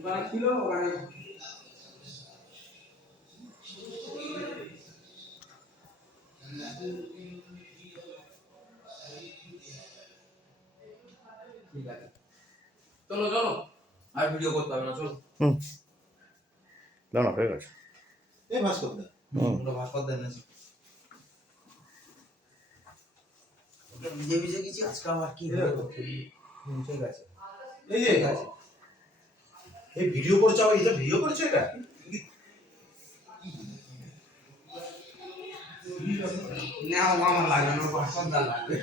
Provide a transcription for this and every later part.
ওখানে ছিল ওখানে ঠিক আছে চলো চলো আর ভিডিও করতে হবে না চলো দাও না হয়ে গেছে এই ভাস্কর দা ওটা ভাস্কর দেন না ওটা ভিজে ভিজে গেছি আজকে আমার কি হলো ঠিক আছে এই যে এই ভিডিও করছো আবার এটা ভিডিও করছো এটা না আমার লাগবে না ভাস্কর দা লাগবে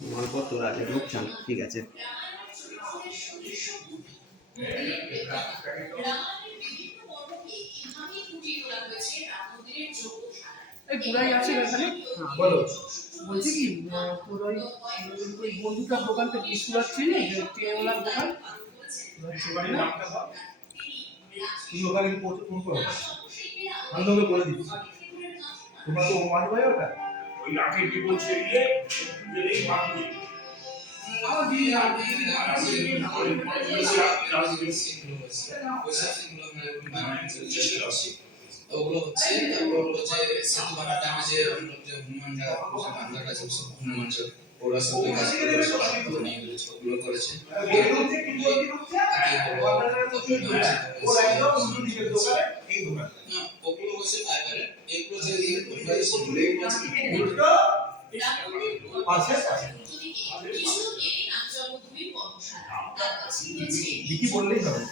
মালপত্র আছে ঢুকছেন ঠিক আছে এই পুরাই আছে এখানে বলো বলছি কি তোর ওই বন্ধুটার দোকান থেকে সুরাত চিনি ট্রেনওয়ালার দোকান সেবারের নামটা বল তুই ওখানে পৌঁছে ফোন করো আমি তোকে বলে দিচ্ছি তোমরা তো ওমান ভাই ওটা ওই লাঠি টিপল ছেড়ে দিলেই বাকি ওগুলো হচ্ছে তারপর হলো যে সেতু বানার টাইমে যে হনুমানরা বাংলার কাছে হনুমান ওরা সব কাজ ওগুলো করেছে ওগুলো হচ্ছে ফাইবারের এগুলো যে বিকি বললেই হবে